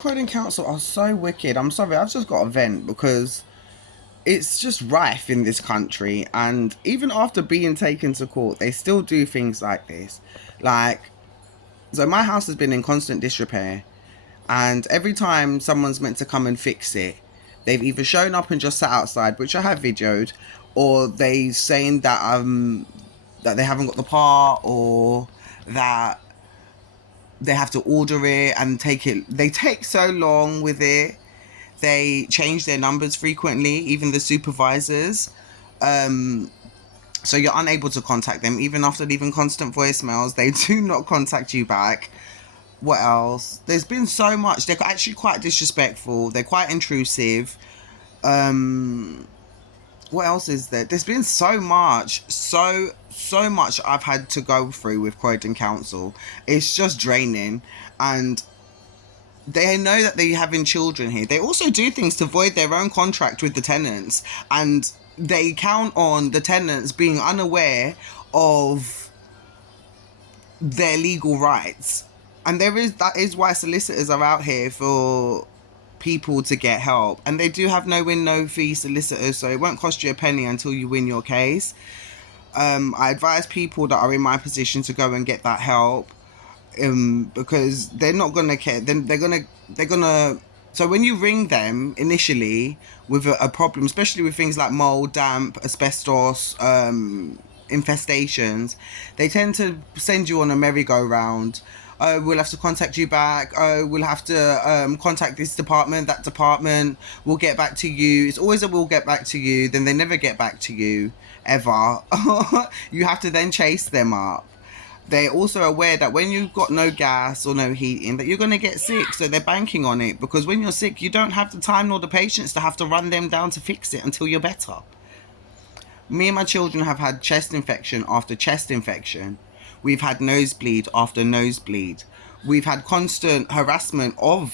Croydon Council are so wicked. I'm sorry, I've just got a vent because it's just rife in this country, and even after being taken to court, they still do things like this. Like, so my house has been in constant disrepair, and every time someone's meant to come and fix it, they've either shown up and just sat outside, which I have videoed, or they saying that they haven't got the part, or that they have to order it and take it. They take so long with it. They change their numbers frequently, even the supervisors. Um, so you're unable to contact them, even after leaving constant voicemails. They do not contact you back. What else? There's been so much. They're actually quite disrespectful. They're quite intrusive. Um, what else is there? There's been so much I've had to go through with Croydon Council. It's just draining, and they know that they're having children here. They also do things to void their own contract with the tenants, and they count on the tenants being unaware of their legal rights. And that is why solicitors are out here for people to get help. And they do have no win, no fee solicitors, so it won't cost you a penny until you win your case. I advise people that are in my position to go and get that help. Because they're not gonna care. Then they're gonna. So when you ring them initially with a problem, especially with things like mold, damp, asbestos, infestations, they tend to send you on a merry-go-round. Oh, we'll have to contact you back. Oh, we'll have to contact this department, that department. We'll get back to you. It's always a we'll get back to you. Then they never get back to you, ever. You have to then chase them up. They're also aware that when you've got no gas or no heating, that you're going to get sick. So they're banking on it, because when you're sick, you don't have the time nor the patience to have to run them down to fix it until you're better. Me and my children have had chest infection after chest infection. We've had nosebleed after nosebleed. We've had constant harassment of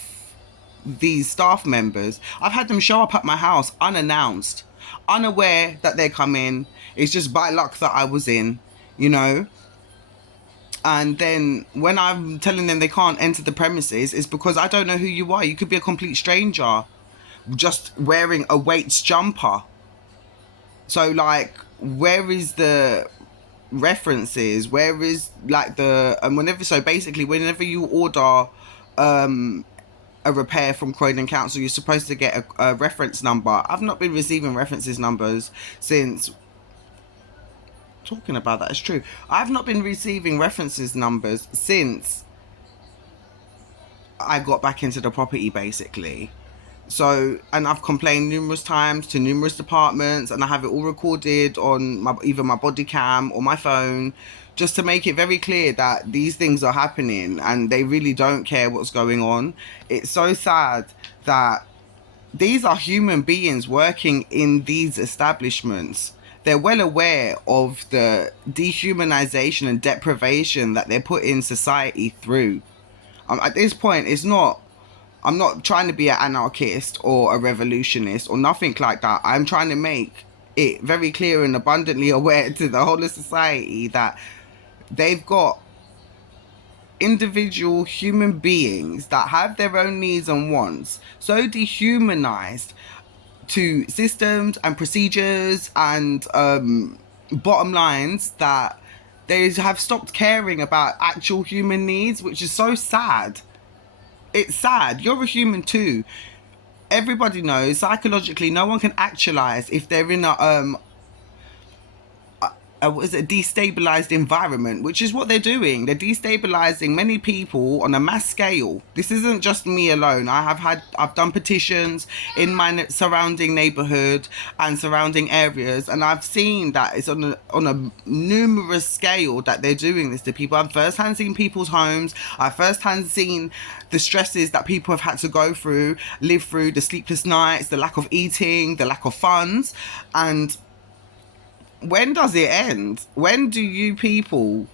these staff members. I've had them show up at my house unannounced, unaware that they're coming. It's just by luck that I was in, you know. And then when I'm telling them they can't enter the premises, it's because I don't know who you are. You could be a complete stranger just wearing a weights jumper. So, like, where is the references? Where is, like, the... And whenever you order a repair from Croydon Council, you're supposed to get a reference number. I've not been receiving references numbers since... Talking about that, it's true. I've not been receiving references numbers since I got back into the property, basically. So, and I've complained numerous times to numerous departments, and I have it all recorded on either my body cam or my phone, just to make it very clear that these things are happening and they really don't care what's going on. It's so sad that these are human beings working in these establishments. They're well aware of the dehumanization and deprivation that they're putting society through. At this point, I'm not trying to be an anarchist or a revolutionist or nothing like that. I'm trying to make it very clear and abundantly aware to the whole of society that they've got individual human beings that have their own needs and wants so dehumanized to systems and procedures and bottom lines that they have stopped caring about actual human needs, which is so sad. It's sad. You're a human too. Everybody knows psychologically no one can actualize if they're in a destabilized environment, which is what they're doing. They're destabilizing many people on a mass scale. This isn't just me alone. I've done petitions in my surrounding neighborhood and surrounding areas, and I've seen that it's on a numerous scale that they're doing this to people. I've firsthand seen people's homes. I've firsthand seen the stresses that people have had to go through, live through, the sleepless nights, the lack of eating, the lack of funds. And when does it end? When do you people,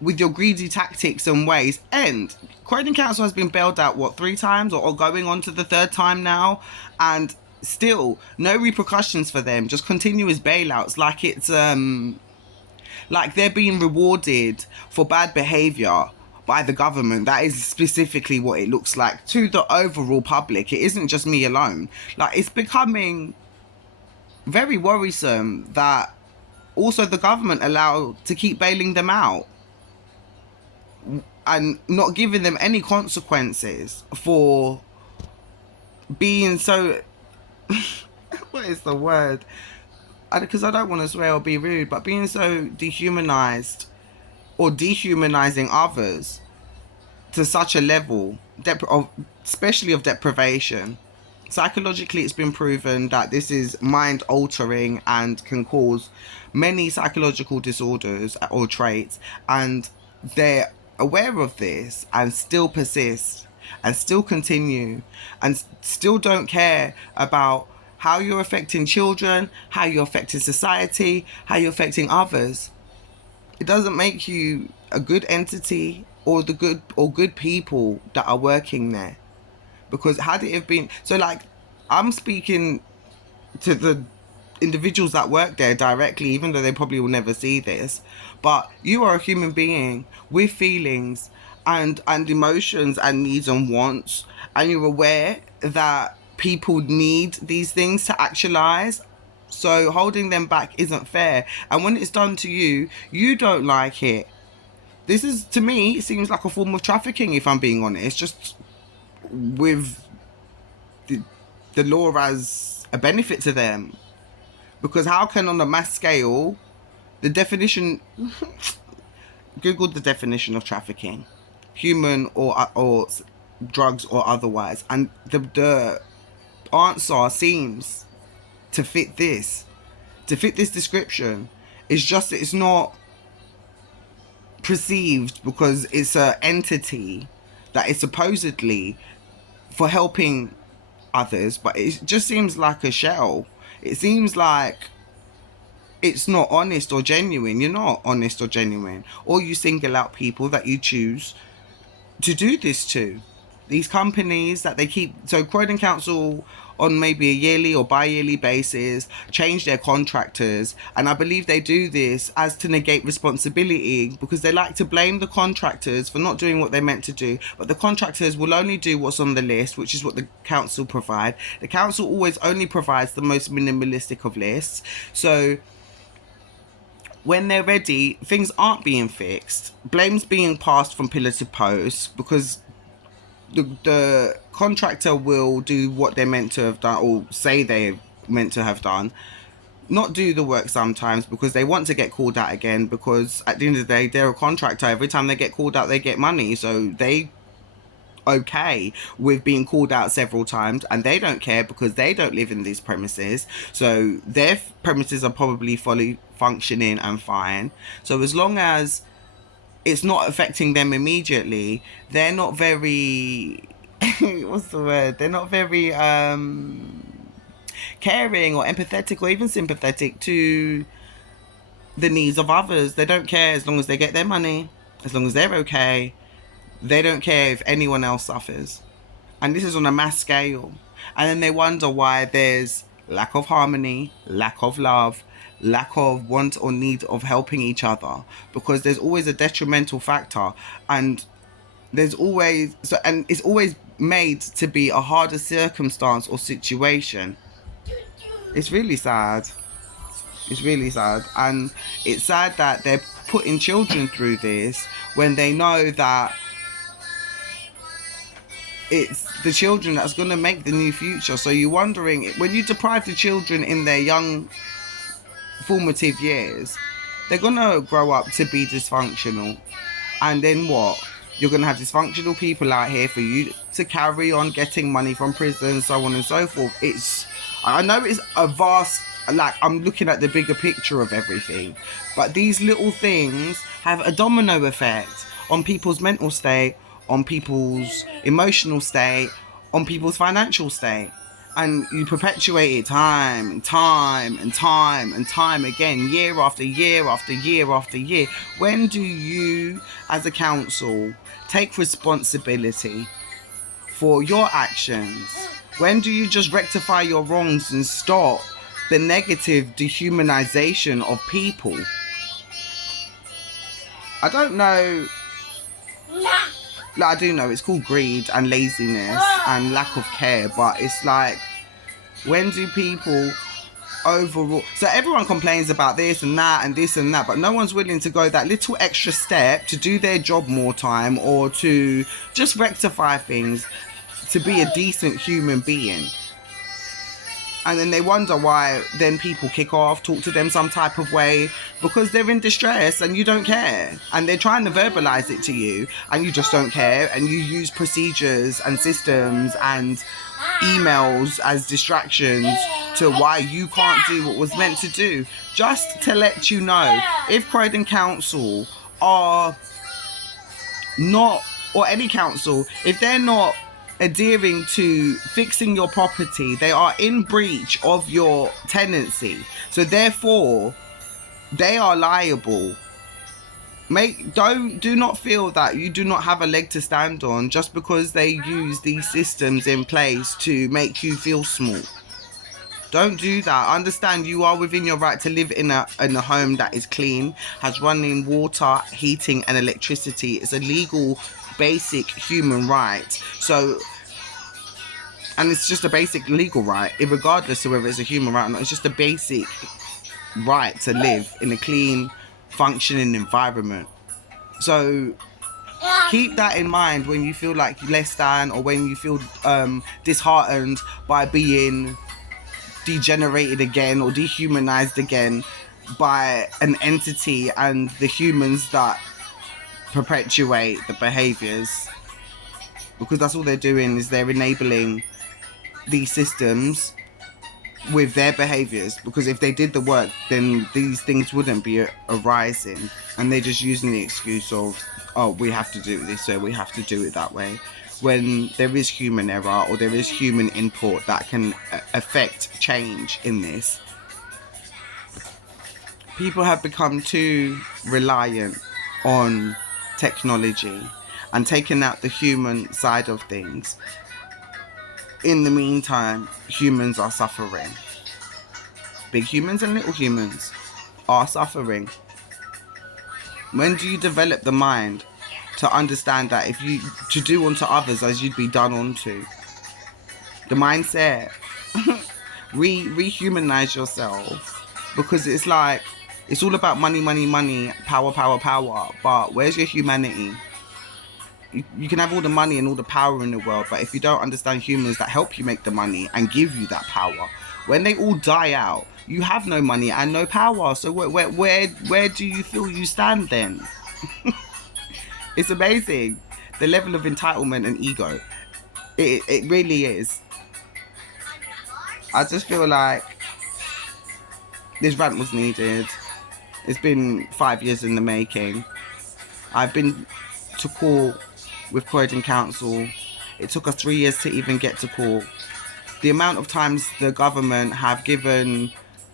with your greedy tactics and ways, end? Croydon Council has been bailed out, 3 times or going on to the 3rd time now, and still no repercussions for them, just continuous bailouts, like it's like they're being rewarded for bad behaviour by the government. That is specifically what it looks like to the overall public. It isn't just me alone. Like, it's becoming very worrisome that also the government allow to keep bailing them out and not giving them any consequences for being so what is the word, because I don't want to swear or be rude, but being so dehumanized or dehumanizing others to such a level of, especially of deprivation. Psychologically, it's been proven that this is mind altering and can cause many psychological disorders or traits, and they're aware of this and still persist and still continue and still don't care about how you're affecting children, how you're affecting society, how you're affecting others. It doesn't make you a good entity or the good people that are working there. Because had it have been so, like, I'm speaking to the individuals that work there directly, even though they probably will never see this, but you are a human being with feelings and emotions and needs and wants, and you're aware that people need these things to actualize. So holding them back isn't fair, and when it's done to you, you don't like it. This is, to me, it seems like a form of trafficking, if I'm being honest, just with the law as a benefit to them. Because how can, on a mass scale, the definition Google the definition of trafficking, human or drugs or otherwise, and the answer seems to fit this description. It's just that it's not perceived because it's an entity that is supposedly for helping others, but it just seems like a shell. It seems like it's not honest or genuine. You're not honest or genuine, or you single out people that you choose to do this to. These companies that they keep, so Croydon Council on maybe a yearly or bi-yearly basis change their contractors, and I believe they do this as to negate responsibility, because they like to blame the contractors for not doing what they're meant to do, but the contractors will only do what's on the list, which is what the council provide. The council always only provides the most minimalistic of lists, so when they're ready, things aren't being fixed, blame's being passed from pillar to post, because the contractor will do what they're meant to have done, or say they're meant to have done, not do the work sometimes because they want to get called out again, because at the end of the day, they're a contractor. Every time they get called out, they get money, so they okay with being called out several times, and they don't care because they don't live in these premises, so their premises are probably fully functioning and fine. So as long as it's not affecting them immediately, they're not very what's the word, they're not very caring or empathetic or even sympathetic to the needs of others. They don't care as long as they get their money, as long as they're okay. They don't care if anyone else suffers. And this is on a mass scale. And then they wonder why there's lack of harmony, lack of love, lack of want or need of helping each other, because there's always a detrimental factor, and there's always and it's always made to be a harder circumstance or situation. It's really sad. It's really sad, and it's sad that they're putting children through this when they know that it's the children that's going to make the new future. So you're wondering, when you deprive the children in their young formative years, they're going to grow up to be dysfunctional, and then what? You're going to have dysfunctional people out here for you to carry on getting money from prison, so on and so forth. I know it's a vast, like, I'm looking at the bigger picture of everything, but these little things have a domino effect on people's mental state, on people's emotional state, on people's financial state. And you perpetuate it time and time and time and time again, year after year after year after year. When do you, as a council, take responsibility for your actions? When do you just rectify your wrongs and stop the negative dehumanization of people? I don't know like, I do know it's called greed and laziness and lack of care, but it's like, when do people overall, so everyone complains about this and that and this and that, but no one's willing to go that little extra step to do their job more time, or to just rectify things, to be a decent human being. And then they wonder why then people kick off, talk to them some type of way, because they're in distress and you don't care. And they're trying to verbalize it to you and you just don't care. And you use procedures and systems and emails as distractions to why you can't do what was meant to do. Just to let you know, if Croydon Council are not, or any council, if they're not adhering to fixing your property, they are in breach of your tenancy. So therefore, they are liable. Do not feel that you do not have a leg to stand on just because they use these systems in place to make you feel small. Don't do that. Understand you are within your right to live in a home that is clean, has running water, heating and electricity. It's a legal, basic human right. So, and it's just a basic legal right, regardless of whether it's a human right or not. It's just a basic right to live in a clean, functioning environment. So keep that in mind when you feel like less than, or when you feel disheartened by being degenerated again or dehumanized again by an entity and the humans that perpetuate the behaviors, because that's all they're doing, is they're enabling these systems with their behaviors. Because if they did the work, then these things wouldn't be arising, and they're just using the excuse of, oh, we have to do it this way, we have to do it that way, when there is human error or there is human input that can affect change in this. People have become too reliant on technology and taken out the human side of things. In the meantime, humans are suffering. Big humans and little humans are suffering. When do you develop the mind to understand that if you to do unto others as you'd be done unto? The mindset. Rehumanize yourself, because it's like, it's all about money, money, money, power, power, power. But where's your humanity? You can have all the money and all the power in the world, but if you don't understand humans that help you make the money and give you that power, when they all die out, you have no money and no power. So where do you feel you stand then? It's amazing, the level of entitlement and ego. It really is. I just feel like this rant was needed. It's been 5 years in the making. I've been to court with Croydon Council. It took us 3 years to even get to court. The amount of times the government have given,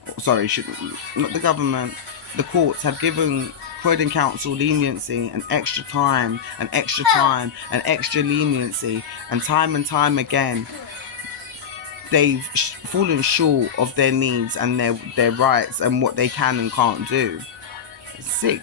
not the government, the courts have given Croydon Council leniency and extra time and extra time and extra leniency, and time again they've fallen short of their needs and their rights and what they can and can't do. It's sick.